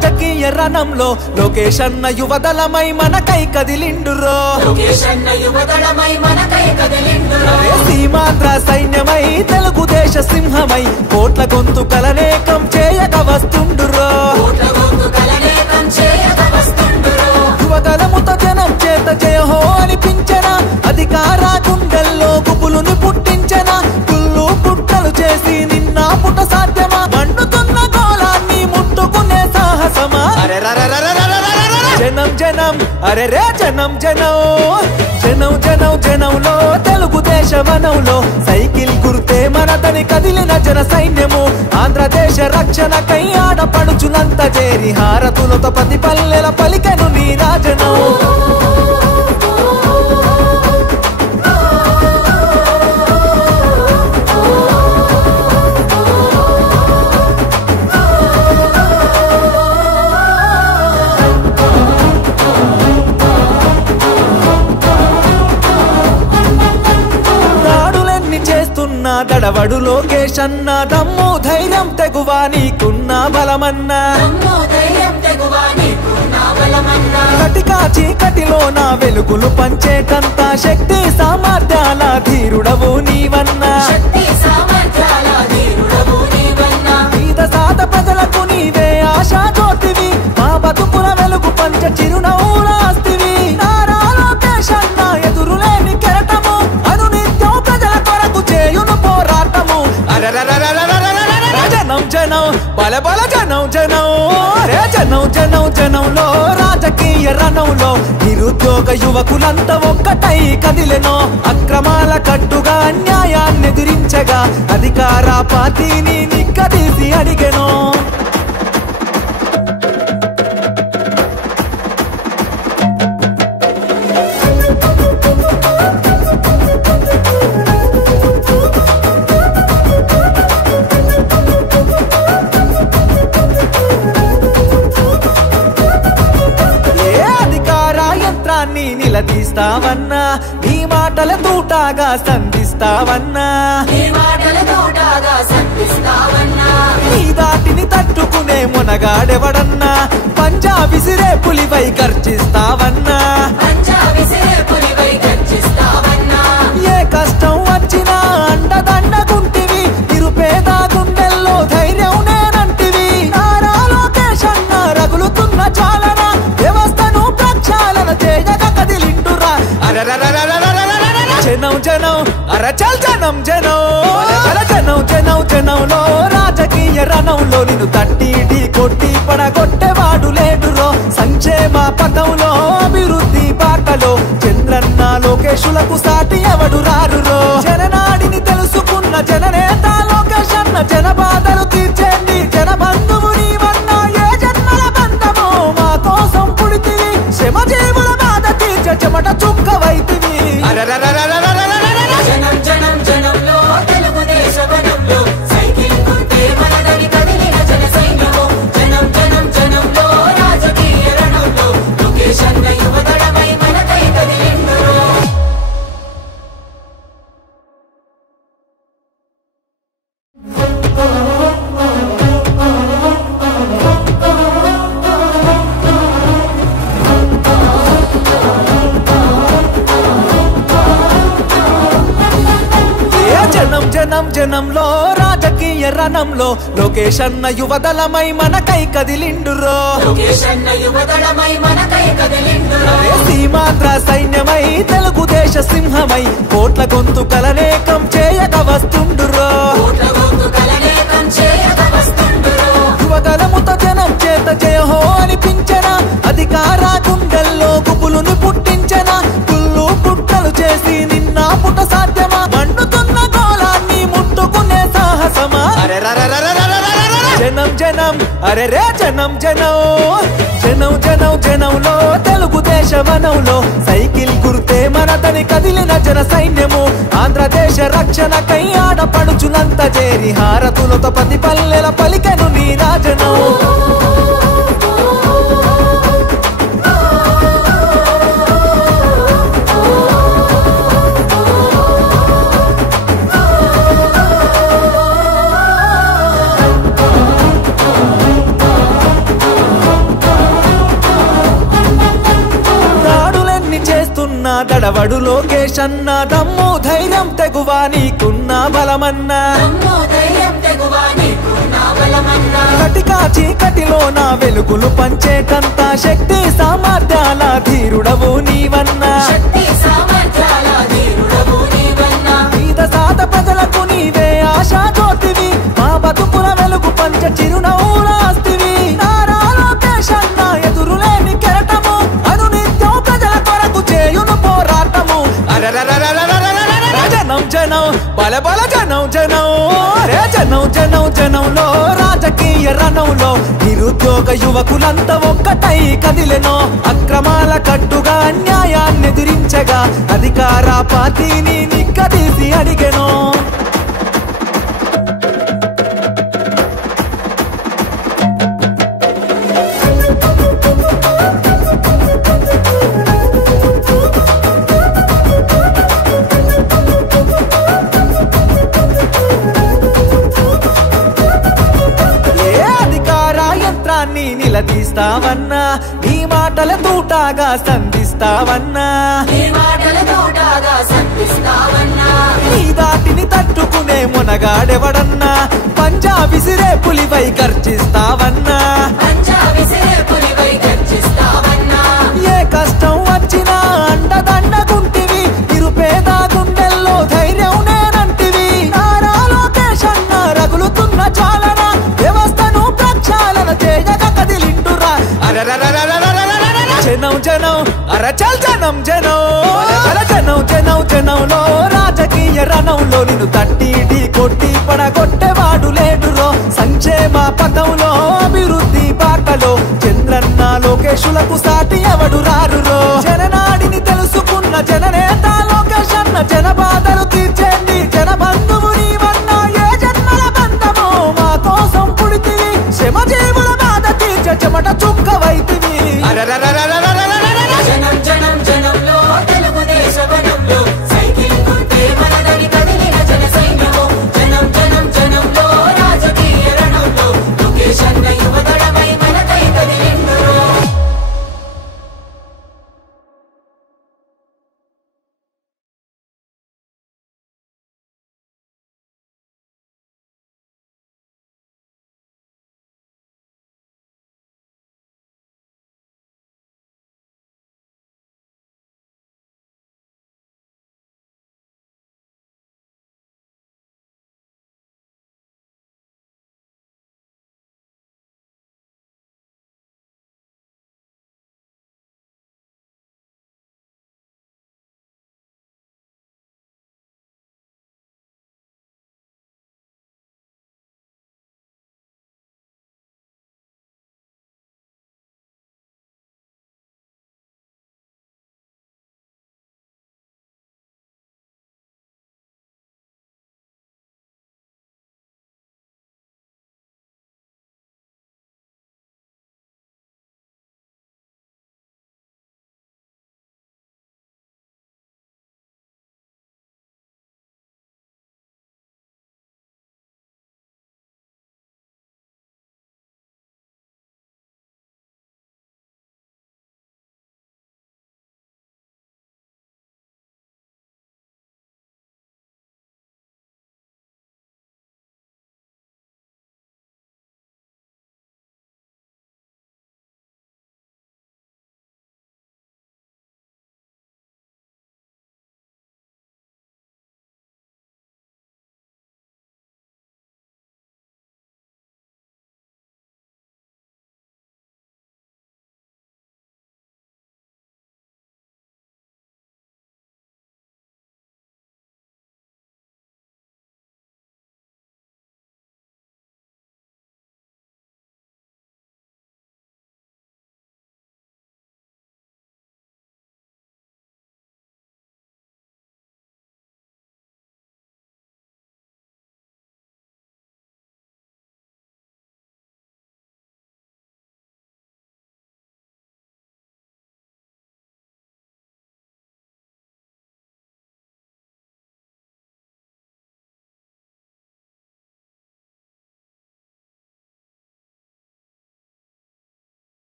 రాజకీయ రణంలో లోకేష్ అన్న యువదళమై మనకై కదిలిండురో సీమాంధ్ర సైన్యమై తెలుగుదేశ సింహమై కోట్ల గొంతుకలనేకం చేయక వస్తుండురో యువగలముతో జనం చేత జయహో అనిపించనా అధికార గుండెల్లో గుబులుని పుట్టించనా కుళ్ళు పుట్టలు చేసి నిన్న పుట సాధ్యమా మండుతున్న గోళాన్ని ముట్టుకునే సాహసమా జనం జనం అరే రే జనం జనం జనం జనం జనంలో తెలుగుదేశ వనంలో సైకిల్ గుర్తే మనదని కదిలిన జన సైన్యము ఆంధ్రదేశ రక్షణకై ఆడపడుచునంత చేరి హారతులతో ప్రతి పల్లెల పలికెను నీ రాజను దడవడు లోకేష్ అన్న దమ్ము ధైర్యం తెగువా నీకున్న బలమన్నా కటికా చీకటిలో నా వెలుగులు పంచేటంత శక్తి సామర్థ్యాల ధీరుడవు నీవన్నా పేద సాద ప్రజలకు నీవే ఆశా జ్యోతివి మా బతుకుల వెలుగు పంచ చిరునవ్వులాస్తివి నారా లోకేష్ అన్న ఎదురులేని కెరటము అనునిత్యం ప్రజల కొరకు చేయును పోరాటము జనం జనం బల బల జనం జనం రే జనం జనం జనంలో రాజకీయ రణంలో నిరుద్యోగ యువకులంతా ఒక్కటై కదిలెనో అక్రమాల కట్టుగా అన్యాయాన్ని ఎదిరించగా అధికార పార్టీని నిక్కదీసి అడిగెనో నిలదీస్తావన్నా నీ మాటల తూటాగా సంధిస్తావన్నా నీ దాటిని తట్టుకునే మునగాడెవడన్నా పంజా విసిరే పులిపై గర్జిస్తావన్నా ఏ కష్టం వచ్చినా అండదండగుంటివి నిరుపేద గుండెల్లో ధైర్యం నేనంటివి నారా లోకేష్ అన్న రగులుతున్న చాలన వ్యవస్థను ప్రక్షాళన చేయక కదిలిండురా జనం జనం అరచల్ జనం జనం జనం జనం జనంలో రాజకీయ రణంలో నిన్ను తట్టి ఢీ కొట్టి పడగొట్టేవాడు లేడురో సంక్షేమ పథంలో అభివృద్ధి బాటలో చంద్రన్న లోకేశులకు సాటి ఎవడు రారురో జననాడిని తెలుసుకున్న జననేత లోకేష్ అన్న జన బాధలు తీర్చేండి జన బంధువు నీవన్నా ఏ జన్మల బంధమో మా కోసం పుడితివి శ్రమజీవుల బాధ తీర్చ చెమట చుక్కవైతివి జనం జనం జనంలో తెలుగుదేశ వనంలో సైకిల్ గుర్తే మనదని కదిలిన జన సైన్యము జనం జనం జనంలో రాజకీయ రణంలో లోకేష్ అన్న యువదళమై మనకై కదిలిండురో జనం జనంలో రాజకీయ రణంలో లోకేష్ అన్న యువదళమై మనకై కదిలిండురో సీమాంధ్ర సైన్యమై తెలుగుదేశ సింహమై కోట్ల గొంతుకలనేకం చేయక వస్తుండురో యువగలముతో జనం చేత జయహో అనిపించనా అధికార గుండెల్లో గుబులుని పుట్టించనా కుళ్ళు పుట్టలు చేసి నిన్న పుట సాధ్యమా మండుతున్న గోళాన్ని ముట్టుకునే సాహసమా జనం జనం అరే రే జనం జనం జనం జనం జనంలో తెలుగుదేశ వనంలో సైకిల్ గుర్తే మనదని కదిలిన జన సైన్యము ఆంధ్రదేశ రక్షణకై ఆడపడుచునంత చేరి హారతులతో ప్రతి పల్లెల పలికెను నీ రాజను నడవడు లోకేష్ అన్న దమ్ము ధైర్యం తెగువా నీకున్న బలమన్నా కటికా చీకటిలో నా వెలుగులు పంచేటంత శక్తి సామర్థ్యాల ధీరుడవు నీవన్నా పేద సాద ప్రజలకు నీవే ఆశా జ్యోతివి మా బతుకుల వెలుగు పంచ చిరునవ్వులాస్తివి నారా లోకేష్ అన్న ఎదురులేని కెరటము అనునిత్యం ప్రజల కొరకు చేయును పోరాటము జనం జనం బల బల జనం జనం రే జనం జనం జనంలో రాజకీయ రణంలో నిరుద్యోగ యువకులంతా ఒక్కటై కదిలెనో అక్రమాల కట్టుగా అన్యాయాన్ని ఎదిరించగా అధికార పార్టీని నిక్కదీసి అడిగెనో నిలదీస్తావన్నా నీ మాటల తూటాగా సంధిస్తావన్నా నీ దాటిని తట్టుకునే మునగాడెవడన్నా పంజా విసిరే పులిపై గర్జిస్తావన్నా ఏ కష్టం వచ్చినా అండదండగుంటివి నిరుపేద గుండెల్లో ధైర్యం నేనంటివి నారా లోకేష్ అన్న రగులుతున్న చాలన వ్యవస్థను ప్రక్షాళన చేయగా కదిలిండురా జనం జనం అరచల్ జనం జనం జనం జనం జనంలో రాజకీయ రణంలో నిన్ను తట్టి ఢీ కొట్టి పడగొట్టేవాడు లేడురో సంక్షేమ పథంలో అభివృద్ధి బాటలో చంద్రన్న లోకేశులకు సాటి ఎవడు రారురో జననాడిని తెలుసుకున్న జననేత లోకేష్ అన్న జన బాధలు తీర్చేండి జన బంధువు నీవన్నా ఏ జన్మల బంధమో మా కోసం పుడితివి శ్రమజీవుల బాధ తీర్చే చెమట చుక్కవైతివి